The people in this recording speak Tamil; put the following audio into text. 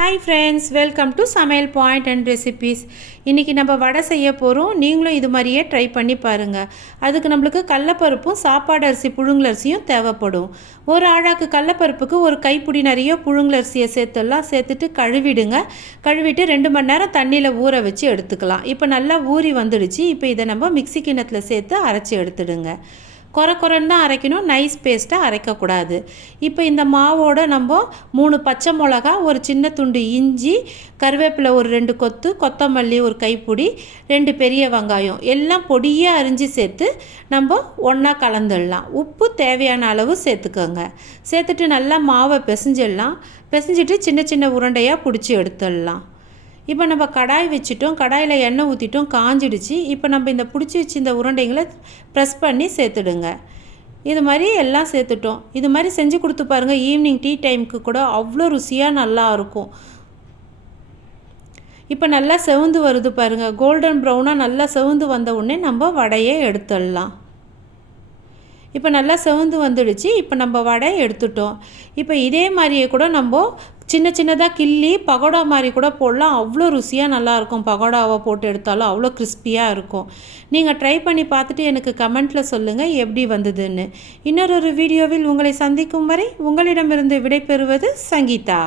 ஹாய் ஃப்ரெண்ட்ஸ், வெல்கம் டு சமையல் பாயிண்ட் அண்ட் ரெசிபீஸ். இன்றைக்கி நம்ம வடை செய்ய போகிறோம். நீங்களும் இது மாதிரியே ட்ரை பண்ணி பாருங்கள். அதுக்கு நம்மளுக்கு கடலப்பருப்பும் சாப்பாடு அரிசி புழுங்கலரிசியும் தேவைப்படும். ஒரு ஆழாக்கு கடலப்பருப்புக்கு ஒரு கைப்பிடி நிறைய புழுங்கலரிசியை சேர்த்துட்டு கழுவிட்டு 2 மணி நேரம் தண்ணியில் ஊற வச்சு எடுத்துக்கலாம். இப்போ நல்லா ஊறி வந்துடுச்சு. இப்போ இதை நம்ம மிக்ஸி கிண்ணத்தில் சேர்த்து அரைச்சி எடுத்துடுங்க. குறைன்னு தான் அரைக்கணும், நைஸ் பேஸ்ட்டாக அரைக்கக்கூடாது. இப்போ இந்த மாவோடு நம்ம 3 பச்சை மிளகா, ஒரு சின்ன துண்டு இஞ்சி, கருவேப்பிலை ஒரு 2 கொத்து, கொத்தமல்லி ஒரு கைப்பிடி, 2 பெரிய வெங்காயம் எல்லாம் பொடியாக அரிஞ்சு சேர்த்து நம்ம ஒன்றா கலந்துடலாம். உப்பு தேவையான அளவு சேர்த்துக்கோங்க. சேர்த்துட்டு நல்லா மாவை பிசைஞ்சிட்டு சின்ன சின்ன உருண்டையாக பிடிச்சி எடுத்துடலாம். இப்போ நம்ம கடாய் வச்சுட்டோம், கடாயில் எண்ணெய் ஊற்றிட்டோம், காஞ்சிடுச்சு. இப்போ நம்ம இந்த பிடிச்சி வச்சு இந்த உருண்டைங்களை ப்ரெஸ் பண்ணி சேர்த்துடுங்க. இது மாதிரி எல்லாம் சேர்த்துட்டோம். இது மாதிரி செஞ்சு கொடுத்து பாருங்கள். ஈவினிங் டீ டைமுக்கு கூட அவ்வளோ ருசியாக நல்லா இருக்கும். இப்போ நல்லா செவந்து வருது பாருங்கள். கோல்டன் ப்ரௌனாக நல்லா செவந்து வந்த உடனே நம்ம வடையை எடுத்துடலாம். இப்போ நல்லா செவந்து வந்துடுச்சு. இப்போ நம்ம வடை எடுத்துட்டோம். இப்போ இதே மாதிரியே கூட நம்ம சின்னதாக கிள்ளி பகோடா மாதிரி கூட போடலாம். அவ்வளோ ருசியாக நல்லாயிருக்கும். பகோடாவை போட்டு எடுத்தாலும் அவ்வளோ கிறிஸ்பியாக இருக்கும். நீங்கள் ட்ரை பண்ணி பார்த்துட்டு எனக்கு கமெண்ட்டில் சொல்லுங்கள் எப்படி வந்ததுன்னு. இன்னொரு வீடியோவில் உங்களை சந்திக்கும் வரை உங்களிடமிருந்து விடைபெறுவது சங்கீதா.